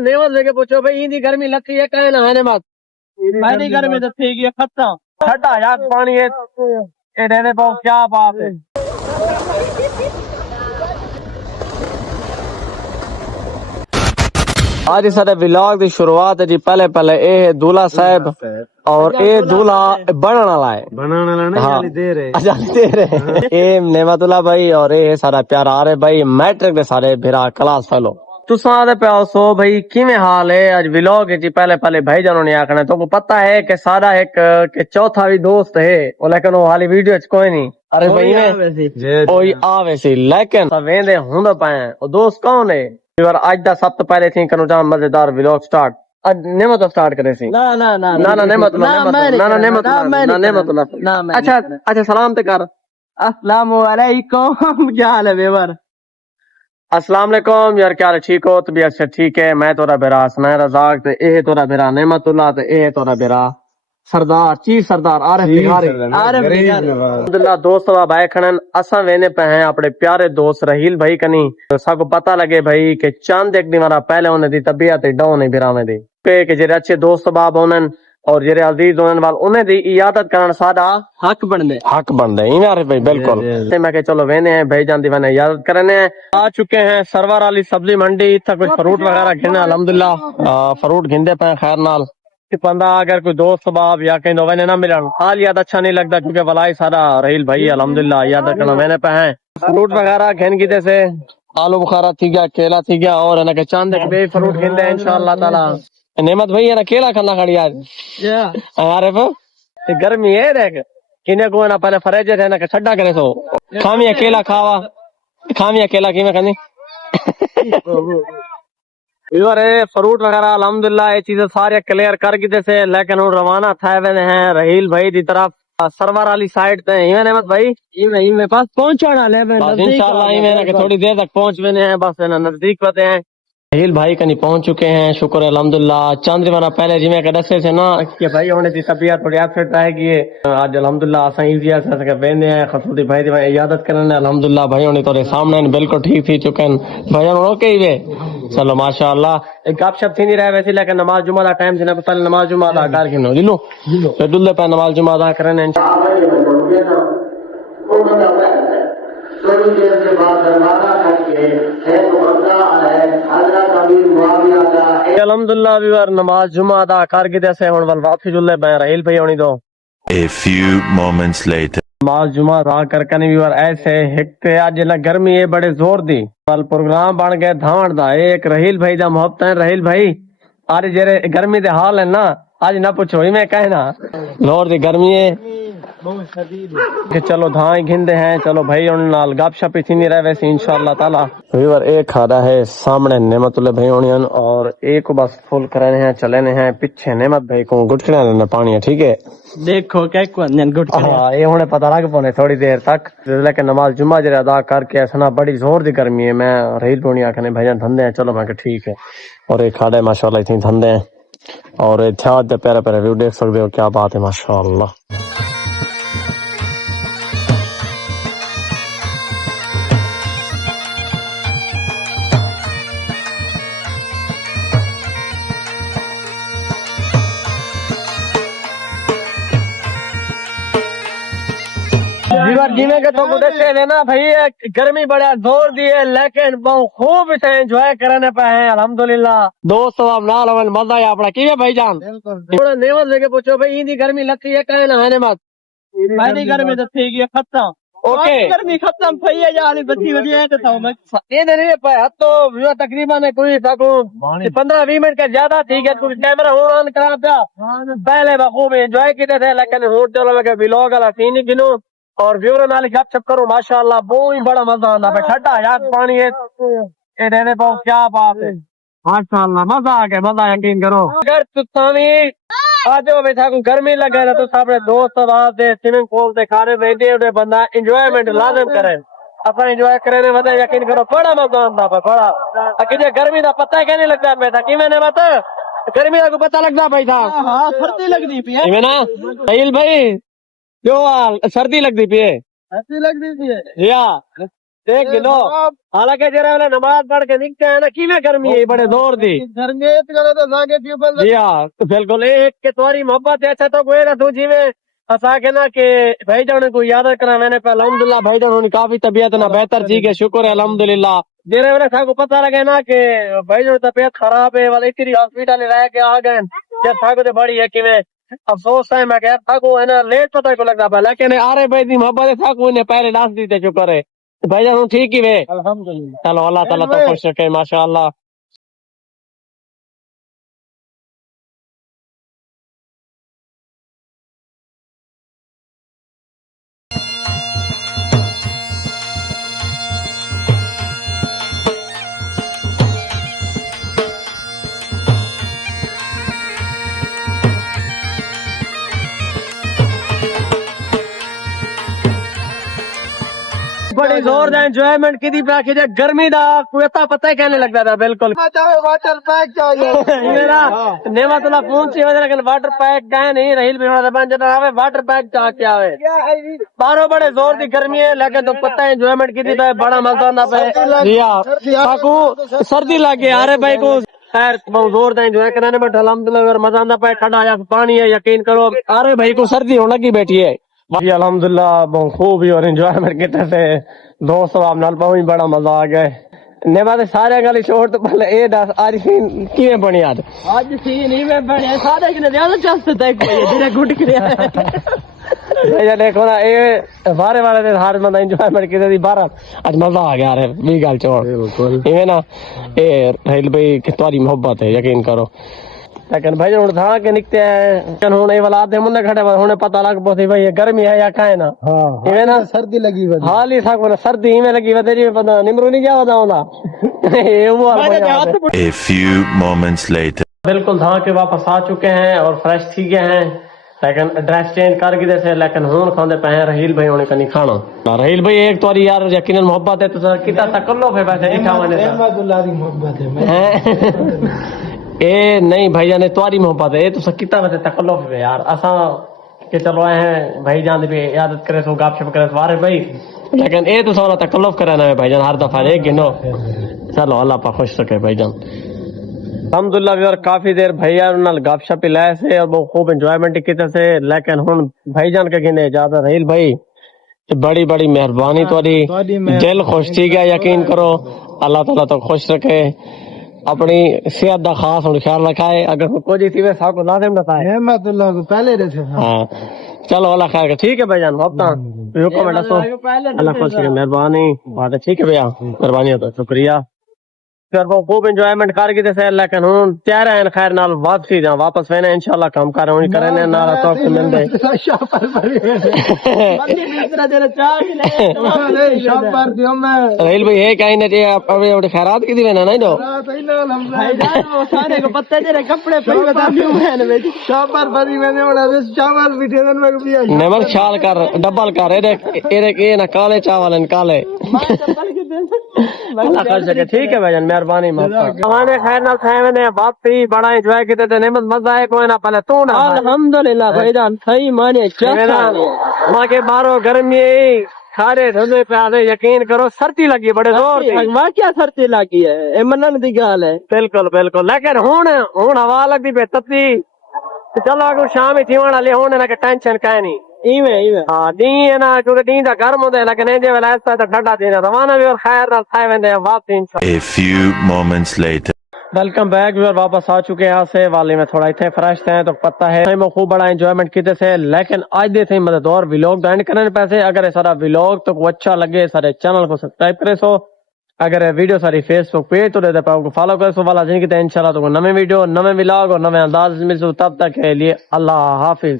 नेमत लेके पूछो भाई इंदी गर्मी लगती है कहे ना है नेमत मेरी गर्मी तो ठीक है खत्म ठंडा यार पानी है ये देने पाओ क्या बात है। आज सारे व्लॉग की शुरुआत है जी पहले पहले ये दूल्हा साहब और ये दूल्हा बनने वाला है बनाने दे रहे अच्छा दे रहे ये नेमतुल्ला भाई और ये सारा प्यारा आ रहे भाई मैट्रिक के सारे फिरा क्लास फेलो तुसा आदे पे सो भाई किवें हाल है आज व्लॉग जी पहले पहले भाई जानो नहीं आखना तो पता है कि सारा एक के चौथा भी दोस्त है और लेकिन वो हाली वीडियो च कोई नहीं अरे भाई ने कोई आवे सी लेकिन वेंदे हुंदा पाए और दोस्त कौन है यार आज दा सब तो पहले थी कनु जा मजेदार व्लॉग स्टार्ट आज नेमत स्टार्ट करे सी ना ना ना ना ना नेमत अच्छा अच्छा सलाम ते कर अस्सलाम वालेकुम क्या हाल है बेवर अस्सलाम वालेकुम यार क्या हाल है ठीक हो तबीयत से ठीक है मैं तोरा बेरा हसनैन रज़ाक ते एह तोरा बेरा नेमतुल्लाह ते एह तोरा बेरा सरदार चीफ सरदार आरिफ बिहारी अल्हम्दुलिल्लाह दोस्त भाई खनन असा वेने पे हैं अपने प्यारे दोस्त रहील भाई कनी साको पता लगे भाई के चंद एक दिन वाला पहले उन्हें दी तबीयत डाउन है बिरावे दी के जेरे अच्छे दोस्त बाब होनन और जेरे अजीज होनन वाल उन्हें दी इयादत करन सादा हक बनदे यार भाई बिल्कुल मैं के चलो वेने हैं भाई जान दीवाने इयादत करने आ चुके हैं सरवर वाली सब्जी मंडी इतना कुछ फ्रूट वगैरह घिना अल्हम्दुलिल्लाह फ्रूट घिंदे पे खैर नाल बंदा अगर कोई दोस्त बाब या कहीं वेने ना मिलन हाल याद अच्छा नहीं लगता क्योंकि वलाई सारा रहील भाई अल्हम्दुलिल्लाह याद करना वेने पे हैं फ्रूट वगैरह घिन की जैसे आलू बुखारा थी गया केला थी गया और है चांद बे फ्रूट घिंदे इंशाअल्लाह ताला नेमत भाई है ना केला खाना खड़ी आज अरे गर्मी है देख किने को ना पहले फ्रिज है ना छड्डा करे सो खामिया केला खावा खामिया केला की मैं खानी इधर फ्रूट वगैरह अल्हम्दुलिल्लाह ये चीजें सारे क्लियर कर की जैसे लेकिन वो रवाना था हैं रहील भाई की तरफ सरवर वाली साइड पे नेमत भाई इमे पास पहुंचाना ले इंशाल्लाह थोड़ी देर तक पहुंच वेने हैं बस नजदीक पते हैं रहील भाई कहीं पहुंच चुके हैं शुक्र अल्हम्दुलिल्लाह चंद्रमाना पहले जिम्मे के दसे से ना कि भाई होने की तबीयत थोड़ी अपसेट रहेगी आज अल्हम्दुलिल्लाह असा इजी से वेंदे हैं खसूदी भाई दी इजाजत करने अल्हम्दुलिल्लाह भाई होने तोरे सामने बिल्कुल ठीक थी चुके हैं भाई ओके ही वे चलो माशाअल्लाह एक गपशप थी नहीं रहे वैसे लेकिन नमाज जुमा का टाइम थी ना पहले नमाज जुमा अदा कर के दिलो तो दुल्ले पे नमाज जुमा अदा करने थोड़ी देर के बाद दरवाजा अल्हम्दुलिल्लाह भी बार नमाज जुमा अदा कर के जैसे हुन वल वापसी जुल्ले पे रहील भाई होनी दो A few moments later नमाज जुमा अदा करके नहीं भी बार ऐसे हिक पे आज ना गर्मी है बड़े जोर दी कल प्रोग्राम बन गए धावण दा एक रहील भाई दा मोहब्बत है रहील भाई आज जेरे गर्मी दे हाल है ना आज ना पूछो ही मैं कहना लोर दी गर्मी है कि चलो धाई घिंदे हैं चलो भाई उन नाल गपशप ही नहीं रहे वैसे इंशाअल्लाह ताला व्यूअर एक खा है सामने नेमतुल्लाह भाई होनियन और एक को बस फुल करने हैं चलेने हैं पीछे नेमत भाई को गुटकने लेने पानी है ठीक है देखो क्या हाँ ये होने पता लग पौने थोड़ी देर तक लेकिन नमाज जुम्मा जरा अदा करके ऐसा बड़ी जोर दी गर्मी है मैं रहील पोनी आखने भाईजान धंधे हैं चलो मैं ठीक है और एक खाड़ा है माशाल्लाह इतनी धंधे हैं और इतिहाद प्यारे प्यारे व्यू देख सकते हो क्या बात है माशाल्लाह जिन्हें के तो गुदे लेना भाई गर्मी बड़ा जोर दी है लेकिन बहुत खूब इसे एंजॉय करने पे हैं अल्हम्दुलिल्लाह दोस्त अब नाल अवन मजा है अपना की भाईजान थोड़ा नेमत लेके पूछो भाई इंदी गर्मी लगती है कहे ना है नेमत मेरी गर्मी तो ठीक है खत्म ओके गर्मी खत्म भई है यार बच्ची बढ़िया है तो मैं ये नहीं पे तो तकरीबन कोई 15-20 मिनट का ज्यादा ठीक है कुछ कैमरा ऑन करा था पहले बखूब एंजॉय किए थे लेकिन होट चलो लगे व्लॉग वाला सीन ही गिनो और व्यूअर नाल गपशप करो माशाअल्लाह बहुत ही बड़ा मजा आता है ठंडा यार पानी है ये देने पाओ क्या बात है माशाअल्लाह मजा आ गया मजा यकीन करो अगर तुसावी आज बेटा को गर्मी लगे ना तो अपने दोस्त बात दे स्विमिंग पूल से खाने बैठे उठे बंदा एंजॉयमेंट लाजम करे अपना एंजॉय करने में यकीन करो बड़ा मजा आता है बड़ा अगर गर्मी का पता क्या नहीं लगता बेटा कि मैंने बता गर्मी का पता लगता भाई साहब हाँ सर्दी लगती है ना सहील भाई जो सर्दी लगती पिए सर्दी लगती है या دیکھ گنو حالانکہ جرا والا نماز پڑھ کے نکتے ہیں نا کیویں گرمی ہے بڑے زور دی جی ہاں بالکل ایک کہ تمہاری محبت ہے اچھا تو کوئی نہ تو جیویں اسا کے نا کہ بھائی جان کو یاد کرا میں نے پہ الحمدللہ بھائی جان کافی طبیعت نہ بہتر تھی کہ شکر ہے الحمدللہ جرے میں نے کو پتہ لگے نا کہ بھائی جان طبیعت خراب ہے والی اتنی ہاسپٹل رہ کے آ گئے جب تھا کو بڑی ہے کہ میں افسوس ہے میں کہ تھا کو ہے نا لیٹ پتہ کو لگتا پہ لیکن آرے بھائی دی محبت تھا کو نے پہلے ڈاس دیتے شکر ہے بھائی جان ٹھیک ہی وے الحمدللہ چلو اللہ تعالیٰ تو خوش رکھے ماشاءاللہ بڑی زور دا انجوائمنٹ کی دی پہ کہ گرمی دا کوئی اتا پتہ ہی کہنے لگتا تھا بالکل واٹر پیک چاہیے میرا نعمت اللہ فون سی وجہ لیکن واٹر پیک کہیں نہیں رحیل بھی ہمارا بن جاتا ہے واٹر پیک چاہ کے آوے باروں بڑے زور دی گرمی ہے لیکن تو پتہ ہے انجوائمنٹ کی دی پہ بڑا مزہ نہ پہ جی ہاں ساکو سردی لگے آرے بھائی کو خیر بہت زور دا انجوائے کرانے میں الحمدللہ اگر مزہ نہ پائے ٹھنڈا یا پانی ہے یقین کرو آرے بھائی کو سردی ہونے کی بیٹھی ہے جی الحمدللہ بہت خوب ہی اور انجوائمنٹ کی طرف سے دوست آپ نال بہت بڑا مزہ آ گئے نعمت سارے گلی چھوڑ تو پہلے اے دس آج سین کیویں بنی یاد آج سی نہیں میں بڑے سارے کنے زیادہ چست تے کوئی جڑا گڈ کریا دیکھو نا اے بارے والے دے ہر بندہ انجوائمنٹ کیتے دی بارہ اج مزہ آ گیا رے وی گل چھوڑ ایویں نا اے رہیل بھائی کہ تمہاری محبت ہے یقین کرو لیکن بھائی ہوں تھا کہ نکتے ہیں ہوں یہ والا آدھے منہ کھڑے ہوں پتہ لگ پوسی بھائی یہ گرمی ہے یا کھائے نا ایویں نا سردی لگی ودی حال ہی تھا کو سردی ایویں لگی ودی جی پتہ نمرو نہیں کیا ہوتا اے وہ A few moments later. بالکل تھا کہ واپس آ چکے ہیں اور فریش تھی گئے ہیں لیکن ڈریس چینج کر کے سے لیکن ہون کھاندے پہ ہیں رحیل بھائی ہونے کا نہیں کھانا رحیل بھائی ایک تو یار یقیناً محبت ہے تو کتا تکلف ہے ویسے نہیں کھاوانے احمد اللہ دی محبت ہے اے نہیں بھائی جان تمہاری محبت ہے تو کتا ویسے تکلف ہے یار اساں کہ چلو آئے ہیں بھائی جان بھی عادت کرے سو گپ شپ کرے سوارے بھائی لیکن اے تو سونا تکلف کرانا ہے بھائی جان ہر دفعہ ایک گنو چلو اللہ پاک خوش رکھے بھائی جان الحمدللہ بھی اور کافی دیر بھیا نال گپ شپ لائے سے اور بہت خوب انجوائمنٹ کیتے سے لیکن ہن بھائی جان کے گنے اجازت رحیل بھائی بڑی بڑی مہربانی تاری دل خوش تھی گیا یقین کرو اللہ تعالیٰ تو خوش رکھے اپنی صحت دا خاص ہوں خیال رکھائے اگر کوئی تھی ویسا کو لازم بتائے احمد اللہ کو پہلے رہے ہاں چلو اللہ خیر ٹھیک ہے بھائی جان وقت حکم ہے دسو اللہ خوش رکھے مہربانی بات ہے ٹھیک ہے بھیا مہربانی ہوتا شکریہ پھر وہ خوب انجوائمنٹ کر کے سے لیکن ہوں تیار ہیں خیر نال واپسی جا واپس وینے انشاءاللہ کام کر رہے کرنے نال تو مل دے رحیل بھائی ہے کہیں نہ اپنے خیرات کی دی وینا نہیں دو سارے کو پتہ تیرے کپڑے پہ بتا دوں میں شاپر بری میں نے بڑا چاول بھی دے میں بھی نمر خیال کر ڈبل کر اے نہ کالے چاول کالے اللہ کر سکے ٹھیک ہے بھائی جان مہربانی ہمارے خیر نال تھے نے واپسی بڑا انجوائے کیتے تے نعمت مزہ ہے کوئی نہ پہلے تو نہ الحمدللہ بھائی جان صحیح مانے چاہتا ماں کے باروں گرمی سارے دھندے پہ آدھے یقین کرو سردی لگی بڑے زور سے واقعہ سردی لگی ہے منن دی گل ہے بالکل بالکل لیکن ہوں ہوا لگتی پہ تتی چلو اگر شام ہی تھیون والے ہونے نہ ٹینشن کہیں نہیں ہاں دین ہے نا کیونکہ دین دا گرم ہوتا ہے لیکن جی ویلا ایسا تو ٹھنڈا دین ہے روانہ بھی اور خیر نال تھائے ویندے واپسی انشاءاللہ A few moments later. Welcome back viewer واپس آ چکے ہیں یہاں سے والے میں تھوڑا اتنے فریش تھے تو پتہ ہے میں خوب بڑا انجوائمنٹ کیتے سے لیکن آج دے تھے مدد اور ویلوگ اینڈ کرنے پیسے اگر یہ سارا ویلوگ تو کو اچھا لگے سارے چینل کو سبسکرائب کرے سو اگر یہ ویڈیو ساری فیس بک پیج تو دے پاؤ کو فالو کرے سو والا جن کی انشاءاللہ تو نئے ویڈیو نئے ویلوگ اور نئے انداز میں تب تک کے لیے اللہ حافظ